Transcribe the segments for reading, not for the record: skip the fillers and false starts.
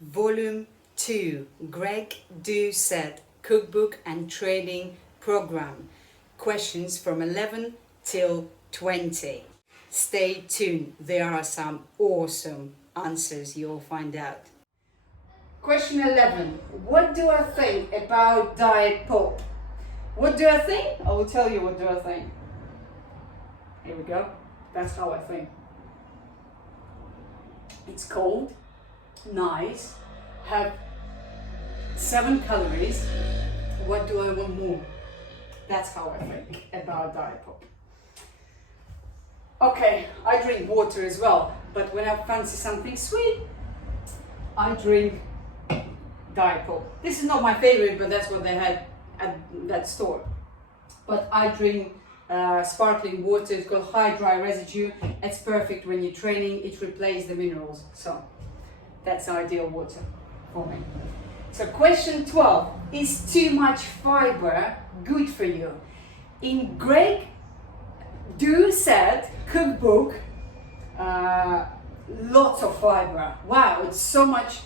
Volume 2, Greg Doucette Cookbook and Training Program. Questions from 11 till 20. Stay tuned, there are some awesome answers you'll find out. Question 11. What do I think about diet pop? What do I think? I will tell you what do I think. Here we go. That's how I think. It's cold, nice, have 7 calories. What do I want more? That's how I think about diet pop. Okay, I drink water as well, but when I fancy something sweet, I drink diet pop. This is not my favorite, but that's what they had at that store. But I drink sparkling water. It's got high dry residue. It's perfect when you're training. It replaces the minerals. So that's ideal water for me. So question 12. Is too much fiber good for you? In Greg Doucette cookbook, lots of fiber. Wow, it's so much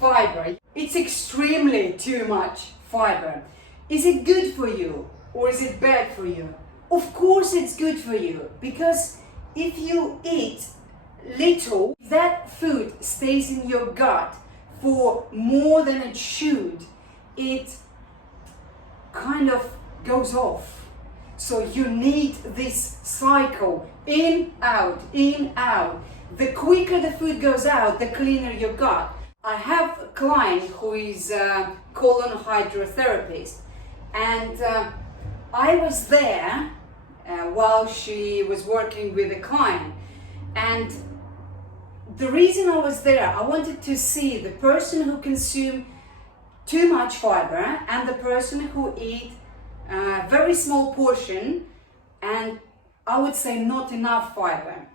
fiber. It's extremely too much fiber. Is it good for you or is it bad for you? Of course it's good for you, because if you eat little, that food stays in your gut for more than it should. It kind of goes off. So you need this cycle, in, out, in, out. The quicker the food goes out, the cleaner your gut. I have a client who is a colon hydrotherapist, and I was there while she was working with a client, and the reason I was there, I wanted to see the person who consumed too much fiber and the person who eat a very small portion and I would say not enough fiber.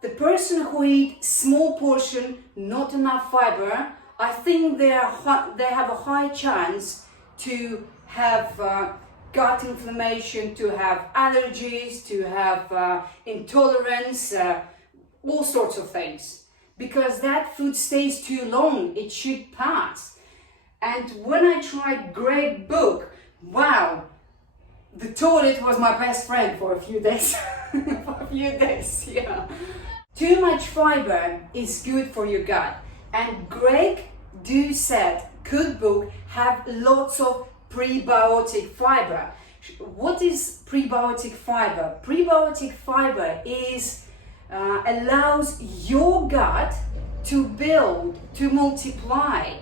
The person who eats small portion, not enough fiber, I think they have a high chance to have gut inflammation, to have allergies, to have intolerance, all sorts of things. Because that food stays too long, it should pass. And when I tried Greg's book, wow, the toilet was my best friend for a few days. For a few days, yeah. Too much fiber is good for your gut. And Greg Doucette cookbook have lots of prebiotic fiber. What is prebiotic fiber? Prebiotic fiber is allows your gut to build, to multiply.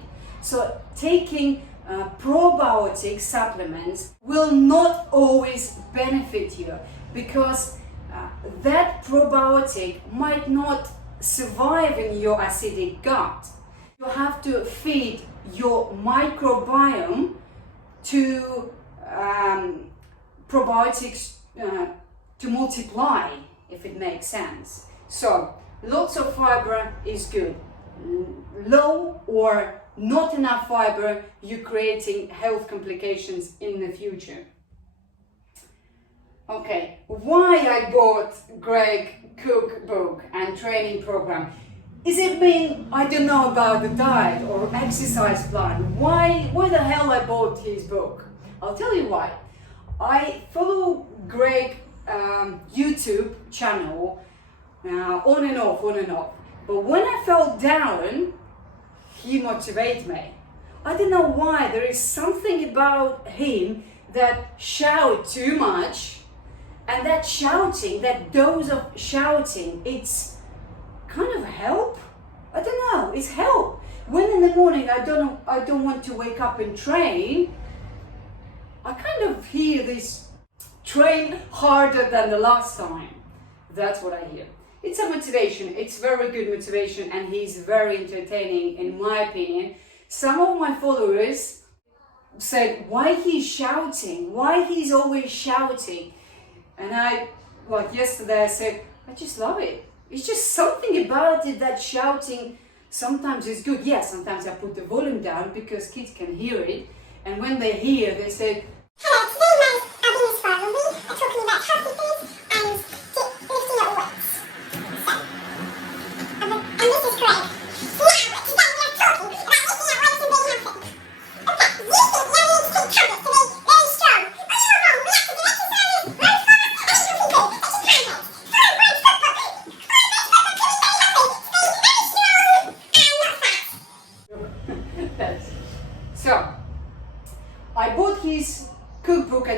So taking probiotic supplements will not always benefit you, because that probiotic might not survive in your acidic gut. You have to feed your microbiome to probiotics to multiply, if it makes sense. So lots of fiber is good. Low or not enough fiber, you're creating health complications in the future. Okay, why I bought Greg cookbook and training program? Is it mean I don't know about the diet or exercise plan? Why the hell I bought his book? I'll tell you why. I follow Greg YouTube channel on and off. But when I fell down, he motivated me. I don't know why. There is something about him that shout too much, and that shouting, that dose of shouting, it's kind of help. I don't know. It's help. When in the morning I don't want to wake up and train, I kind of hear this train harder than the last time. That's what I hear. It's a motivation. It's very good motivation, and he's very entertaining in my opinion. Some of my followers said, why he's shouting? Why he's always shouting? And like yesterday I said, I just love it. It's just something about it that shouting sometimes is good. Yeah, sometimes I put the volume down because kids can hear it. And when they hear, they say, hello, today my business card will be talking about healthy foods and lifting your weights. So, and this is Greg. Now,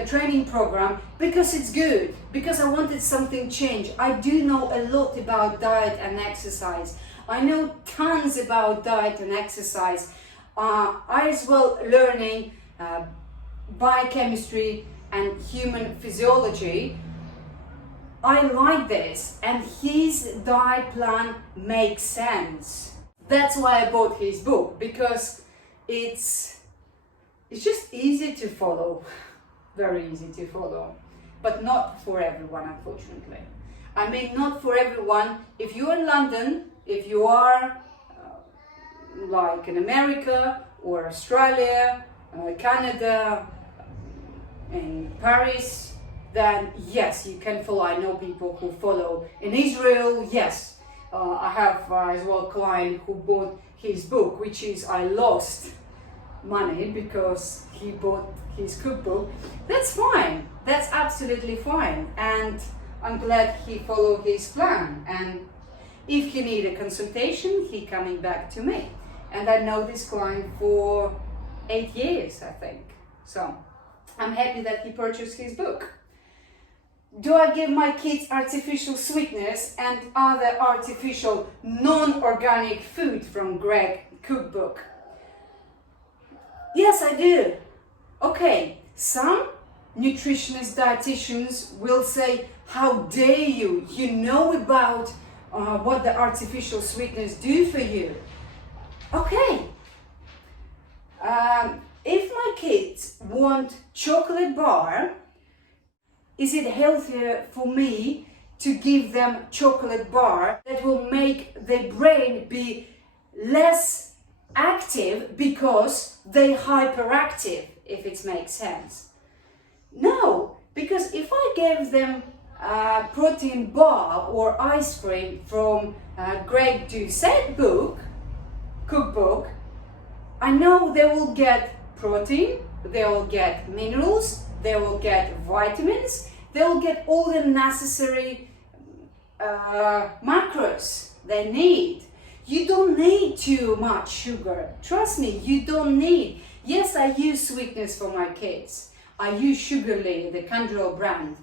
training program because it's good, because I wanted something change. I do know a lot about diet and exercise. I know tons about diet and exercise. I as well learning biochemistry and human physiology. I like this, and his diet plan makes sense. That's why I bought his book, because it's just easy to follow, very easy to follow, but not for everyone, unfortunately. I mean, not for everyone. If you're in London, if you are like in America or Australia, Canada, in Paris, then yes, you can follow. I know people who follow in Israel, yes. I have as well a client who bought his book, which is I lost money because he bought his cookbook. That's fine, that's absolutely fine, and I'm glad he followed his plan. And if he need a consultation, he coming back to me. And I know this client for 8 years, I think. So I'm happy that he purchased his book. Do I give my kids artificial sweeteners and other artificial non-organic food from Greg Cookbook? Yes, I do. Okay, some nutritionists, dietitians will say, how dare you? You know about what the artificial sweeteners do for you. Okay. If my kids want chocolate bar, is it healthier for me to give them chocolate bar that will make their brain be less active because they're hyperactive, if it makes sense? No, because if I gave them a protein bar or ice cream from Greg Doucette cookbook, I know they will get protein, they will get minerals, they will get vitamins, they will get all the necessary macros they need. You don't need too much sugar. Trust me, you don't need. Yes, I use sweeteners for my kids. I use Sugarly, the Candrel brand.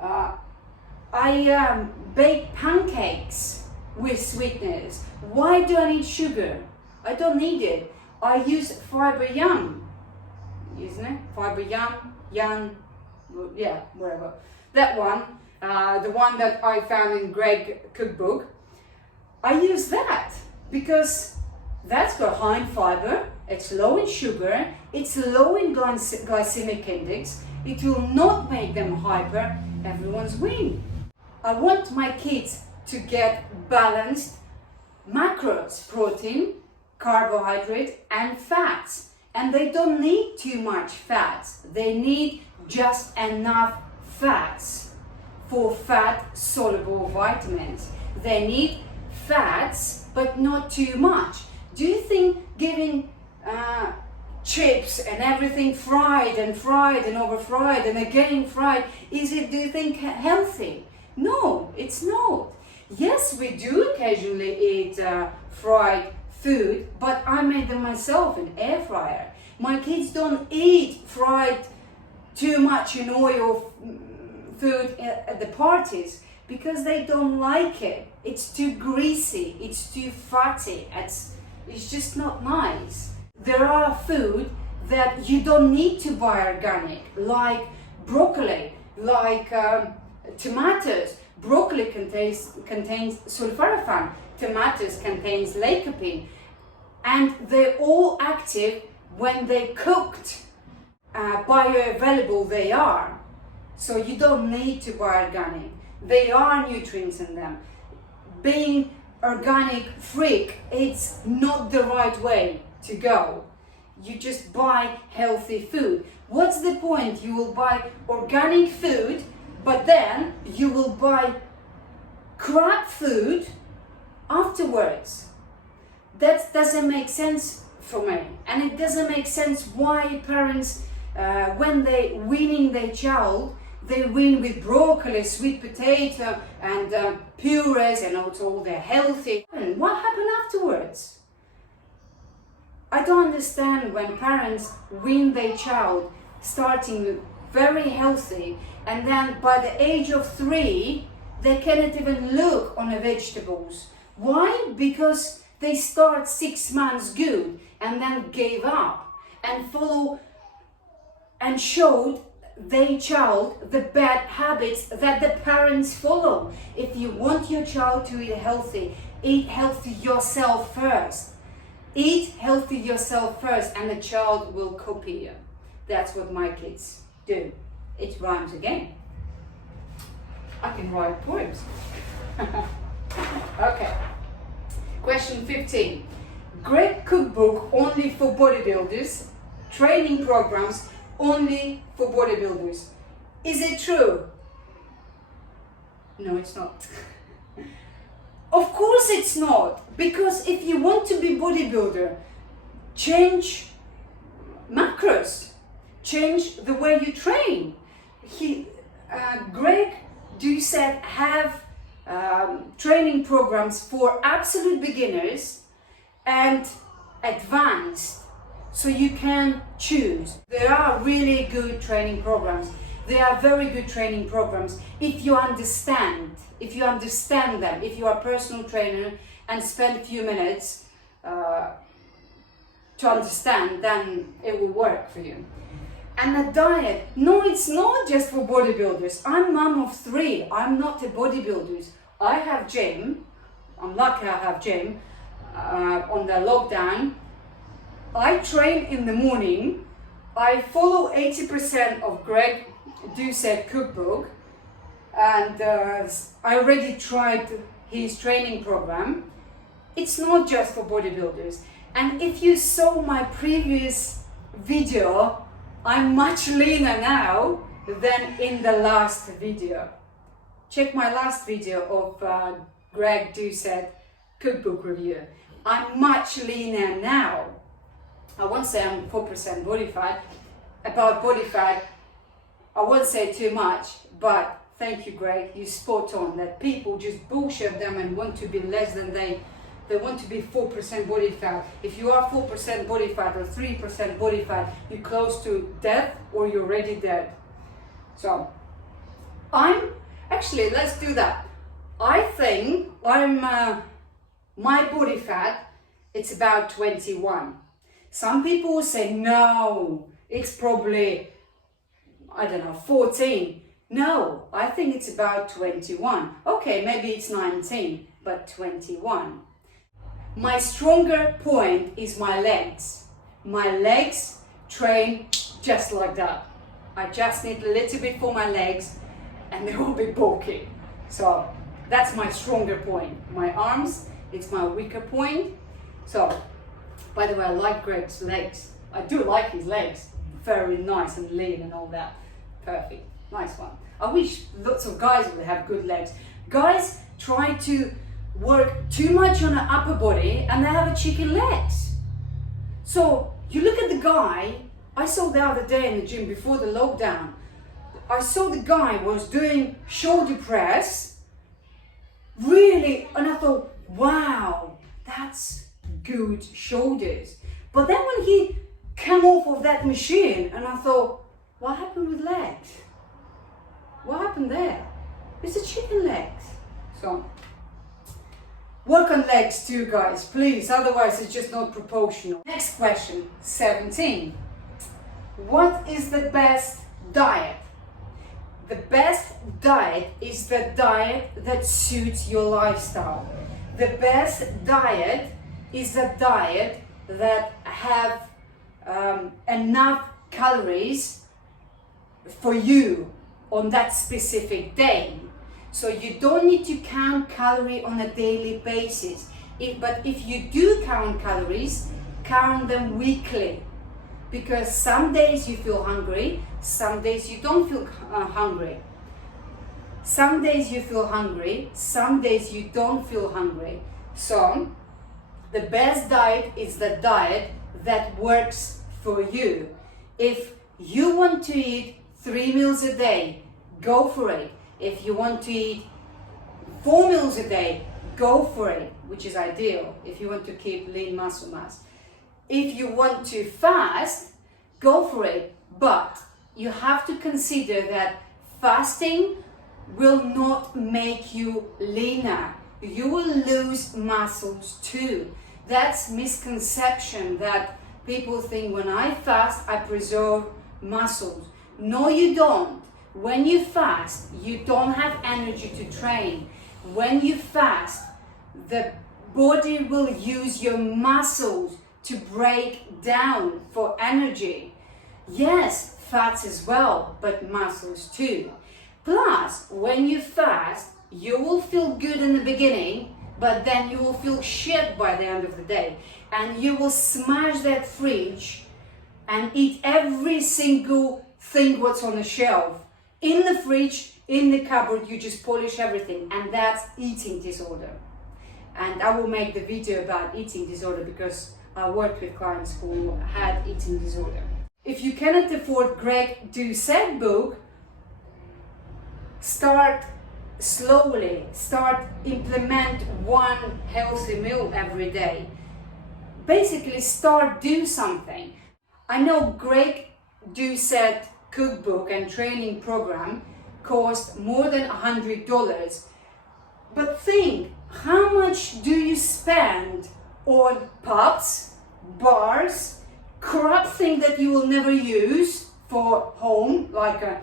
I bake pancakes with sweeteners. Why do I need sugar? I don't need it. I use Fiber Yum, isn't it? Fiber Yum, yeah, whatever. That one, the one that I found in Greg Cookbook, I use that because that's got high in fiber, it's low in sugar, it's low in glycemic index, it will not make them hyper, everyone's win. I want my kids to get balanced macros, protein, carbohydrate and fats. And they don't need too much fats. They need just enough fats for fat-soluble vitamins. They need fats, but not too much. Do you think giving chips and everything fried and over fried and again fried, do you think healthy? No, it's not. Yes, we do occasionally eat fried food, but I made them myself in air fryer. My kids don't eat fried too much in oil food at the parties because they don't like it. It's too greasy, it's too fatty, it's just not nice. There are food that you don't need to buy organic, like broccoli, like tomatoes. Broccoli contains sulforaphane, tomatoes contains lycopene, and they're all active when they're cooked. Bioavailable they are, so you don't need to buy organic. There are nutrients in them. Being organic freak, it's not the right way to go. You just buy healthy food. What's the point? You will buy organic food, but then you will buy crap food afterwards. That doesn't make sense for me. And it doesn't make sense why parents, when they weaning their child, they wean with broccoli, sweet potato and purees and also all the healthy. And what happened afterwards? I don't understand when parents wean their child starting very healthy, and then by the age of 3, they cannot even look on the vegetables. Why? Because they start 6 months good and then gave up and follow and showed their child the bad habits that the parents follow. If you want your child to eat healthy yourself first. Eat healthy yourself first, and the child will copy you. That's what my kids do. It rhymes again. I can write poems. Okay. Question 15. Great cookbook only for bodybuilders. Training programs only for bodybuilders. Is it true? No, it's not. Of course it's not, because if you want to be bodybuilder, change macros, change the way you train. Greg Doucette have training programs for absolute beginners and advanced, so you can choose. There are really good training programs. They are very good training programs if you understand them. If you are a personal trainer and spend a few minutes to understand, then it will work for you. And the diet, no, it's not just for bodybuilders. I'm mom of 3. I'm not a bodybuilder. I have gym. I'm lucky I have gym on the lockdown. I train in the morning. I follow 80% of Greg Doucette cookbook, and I already tried his training program. It's not just for bodybuilders. And if you saw my previous video, I'm much leaner now than in the last video. Check my last video of Greg Doucette cookbook review. I'm much leaner now. I won't say I'm 4% body fat. About body fat, I won't say too much, but thank you, Greg. You spot on that people just bullshit them and want to be less than they want to be 4% body fat. If you are 4% body fat or 3% body fat, you're close to death or you're already dead. So, let's do that. I think my body fat, it's about 21. Some people will say, no, it's probably, 14. No, I think it's about 21. Okay, maybe it's 19, but 21. My stronger point is my legs. My legs train just like that. I just need a little bit for my legs and they will be bulky. So that's my stronger point. My arms, it's my weaker point. So, by the way, I like Greg's legs. I do like his legs. Very nice and lean and all that. Perfect. Nice one. I wish lots of guys would have good legs. Guys try to work too much on the upper body and they have a chicken legs. So you look at the guy, I saw the other day in the gym before the lockdown, I saw the guy was doing shoulder press, really, and I thought, wow, that's good shoulders. But then when he came off of that machine and I thought, what happened with legs? What happened there? It's the chicken legs. So, work on legs too, guys, please, otherwise it's just not proportional. Next question, 17. What is the best diet? The best diet is the diet that suits your lifestyle. The best diet is the diet that have enough calories for you on that specific day. So you don't need to count calories on a daily basis. But if you do count calories, count them weekly. Because some days you feel hungry, some days you don't feel hungry. Some days you feel hungry, some days you don't feel hungry. So the best diet is the diet that works for you. If you want to eat 3 meals a day, go for it. If you want to eat 4 meals a day, go for it, which is ideal if you want to keep lean muscle mass. If you want to fast, go for it, but you have to consider that fasting will not make you leaner. You will lose muscles too. That's misconception that people think when I fast, I preserve muscles. No, you don't. When you fast, you don't have energy to train. When you fast, the body will use your muscles to break down for energy. Yes, fats as well, but muscles too. Plus, when you fast, you will feel good in the beginning, but then you will feel shit by the end of the day. And you will smash that fridge and eat every single thing what's on the shelf. In the fridge, in the cupboard, you just polish everything, and that's eating disorder. And I will make the video about eating disorder because I worked with clients who had eating disorder. If you cannot afford Doucette book, start slowly. Implement one healthy meal every day. Basically, do something. I know Doucette cookbook and training program cost more than $100. But think, how much do you spend on pups, bars, crap thing that you will never use for home, like a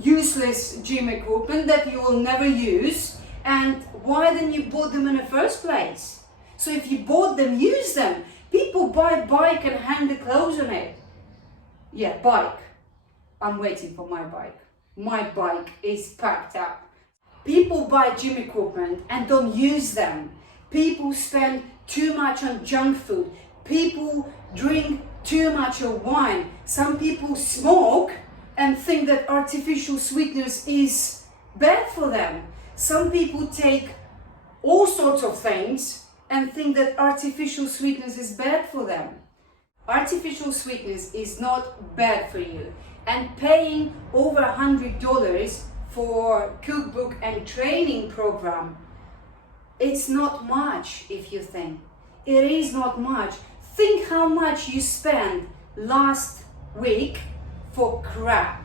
useless gym equipment that you will never use, and why then you bought them in the first place? So if you bought them, use them. People buy bike and hang the clothes on it. Yeah, bike. I'm waiting for my bike. My bike is packed up. People buy gym equipment and don't use them. People spend too much on junk food. People drink too much of wine. Some people smoke and think that artificial sweeteners is bad for them. Some people take all sorts of things and think that artificial sweetness is bad for them. Artificial sweetness is not bad for you. And paying over $100 for cookbook and training program, it's not much if you think. It is not much. Think how much you spent last week for crap.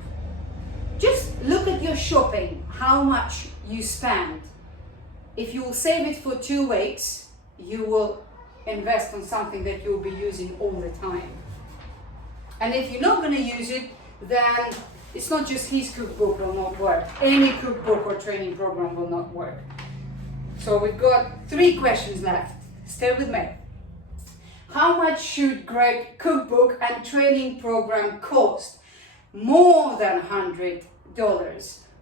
Just look at your shopping, how much you spend. If you will save it for 2 weeks, you will invest on something that you'll be using all the time. And if you're not going to use it, then it's not just his cookbook will not work. Any cookbook or training program will not work. So we've got 3 questions left. Stay with me. How much should Greg cookbook and training program cost? More than $100.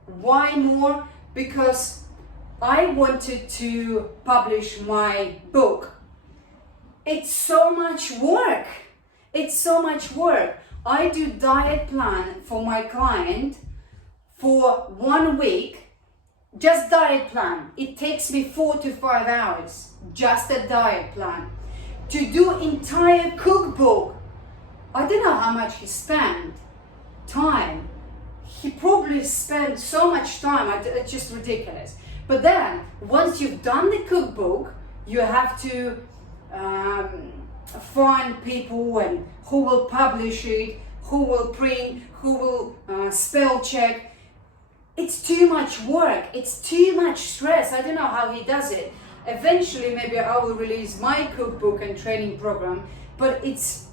Why more? Because I wanted to publish my book. It's so much work. It's so much work. I do diet plan for my client for 1 week. Just diet plan. It takes me 4 to 5 hours. Just a diet plan. To do entire cookbook, I don't know how much he spent. Time. He probably spent so much time, it's just ridiculous. But then, once you've done the cookbook, you have to find people and who will publish it, who will print, who will spell check. It's too much work, it's too much stress. I don't know how he does it. Eventually, maybe I will release my cookbook and training program, but it's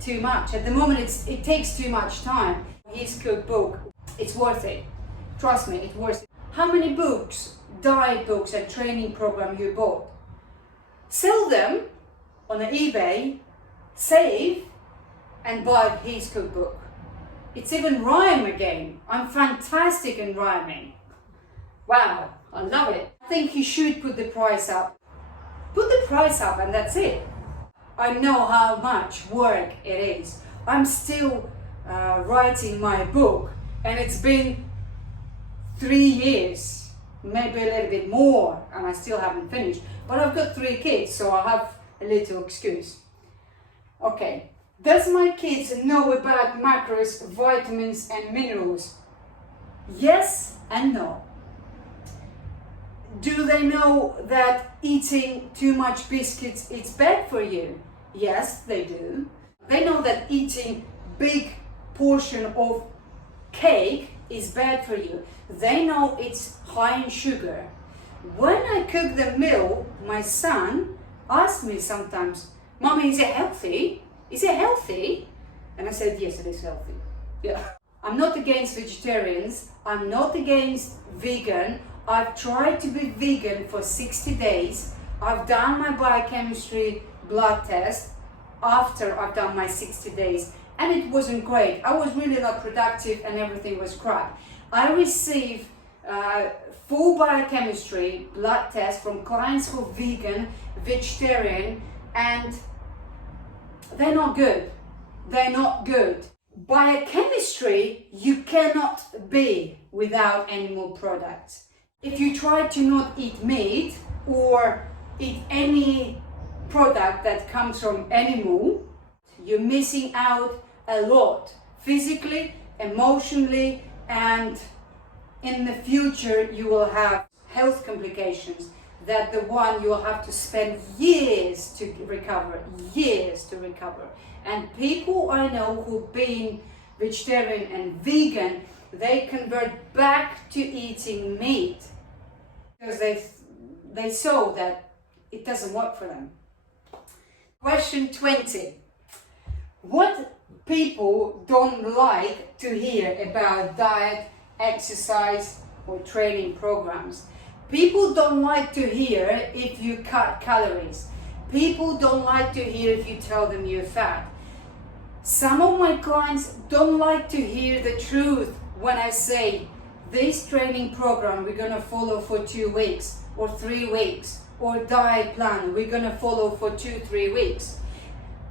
too much. At the moment, it takes too much time. His cookbook, it's worth it. Trust me, it's worth it. How many books, diet books and training program you bought? Sell them on eBay, save, and buy his cookbook. It's even rhyme again. I'm fantastic in rhyming. Wow, I love it. I think he should put the price up. Put the price up and that's it. I know how much work it is. I'm still writing my book and it's been 3 years, maybe a little bit more, and I still haven't finished. But I've got 3 kids, so I have a little excuse. Okay, does my kids know about macros, vitamins and minerals? Yes and no. Do they know that eating too much biscuits is bad for you? Yes, they do. They know that eating big portion of cake is bad for you. They know it's high in sugar. When I cook the meal, my son asks me sometimes, "Mommy, is it healthy? Is it healthy?" And I said, "Yes, it is healthy." Yeah. I'm not against vegetarians. I'm not against vegan. I've tried to be vegan for 60 days. I've done my biochemistry blood test after I've done my 60 days, and it wasn't great. I was really not productive and everything was crap. I received full biochemistry blood test from clients who are vegan, vegetarian, and they're not good. They're not good. Biochemistry, you cannot be without animal products. If you try to not eat meat or eat any product that comes from animal, you're missing out a lot, physically, emotionally, and in the future you will have health complications that the one you'll have to spend years to recover. And people I know who've been vegetarian and vegan, they convert back to eating meat because they saw that it doesn't work for them. Question 20. What people don't like to hear about diet, exercise, or training programs? People don't like to hear if you cut calories. People don't like to hear if you tell them you're fat. Some of my clients don't like to hear the truth when I say, this training program we're gonna follow for 2 weeks or 3 weeks, or diet plan we're gonna follow for 2-3 weeks.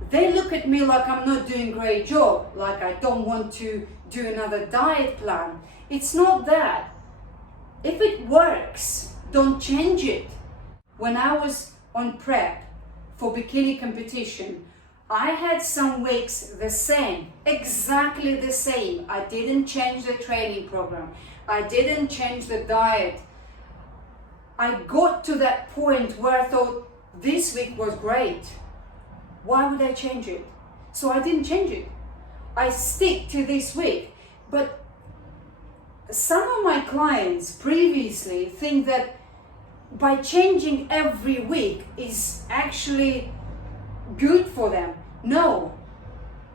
They look at me like I'm not doing a great job, like I don't want to do another diet plan. It's not that. If it works, don't change it. When I was on prep for bikini competition, I had some weeks the same, exactly the same. I didn't change the training program. I didn't change the diet. I got to that point where I thought, this week was great. Why would I change it? So I didn't change it. I stick to this week. But some of my clients previously think that by changing every week is actually good for them. No,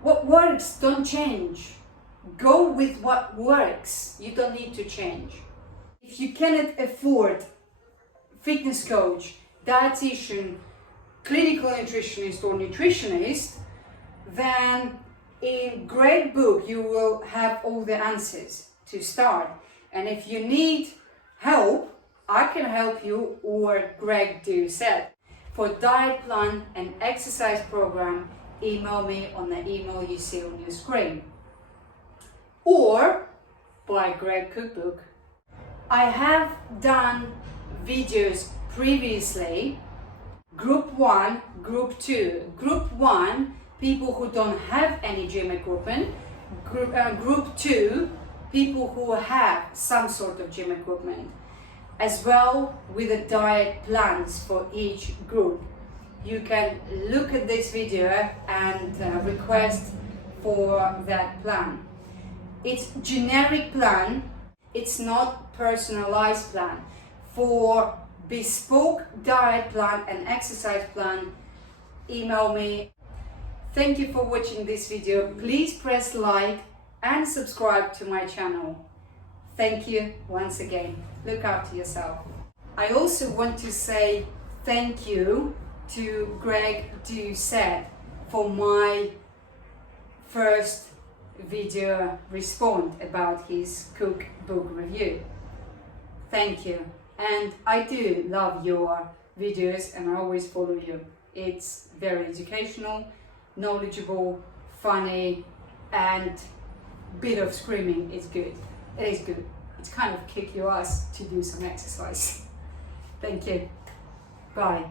what works don't change. Go with what works. You don't need to change. If you cannot afford fitness coach, dietitian, clinical nutritionist or nutritionist, then in great book you will have all the answers to start. And if you need help, I can help you, or Greg Doucette. For diet plan and exercise program, email me on the email you see on your screen, or buy Greg Cookbook. I have done videos previously, group 1, group 2. Group 1, people who don't have any gym equipment. Group 2, people who have some sort of gym equipment, as well with the diet plans for each group. You can look at this video and request for that plan. It's generic plan, it's not personalized plan. For bespoke diet plan and exercise plan, email me. Thank you for watching this video. Please press like and subscribe to my channel. Thank you once again. Look after yourself. I also want to say thank you to Greg Doucette for my first video response about his cookbook review. Thank you. And I do love your videos and I always follow you. It's very educational, knowledgeable, funny, and bit of screaming is good. It is good. It's kind of kick your ass to do some exercise. Thank you. Bye.